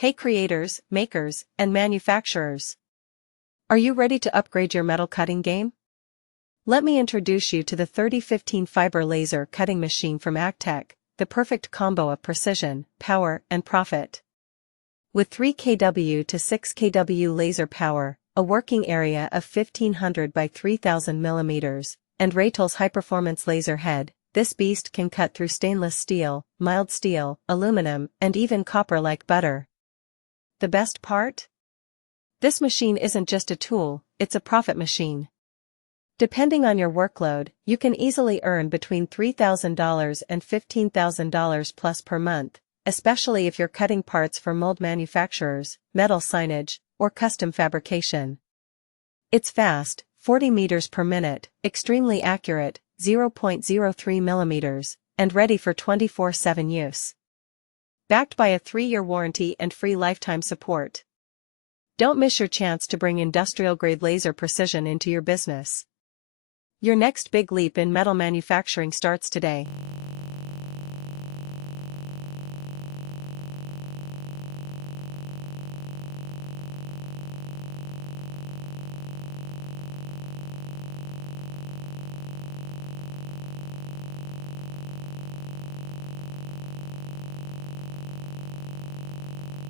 Hey creators, makers, and manufacturers. Are you ready to upgrade your metal cutting game? Let me introduce you to the 3015 fiber laser cutting machine from ACCTEK, the perfect combo of precision, power, and profit. With 3 kW to 6 kW laser power, a working area of 1500 by 3000 mm, and Raytools high-performance laser head, this beast can cut through stainless steel, mild steel, aluminum, and even copper like butter. The best part? This machine isn't just a tool, it's a profit machine. Depending on your workload, you can easily earn between $3,000 and $15,000 plus per month, especially if you're cutting parts for mold manufacturers, metal signage, or custom fabrication. It's fast, 40 meters per minute, extremely accurate, 0.03 millimeters, and ready for 24/7 use. Backed by a 3-year warranty and free lifetime support. Don't miss your chance to bring industrial-grade laser precision into your business. Your next big leap in metal manufacturing starts today.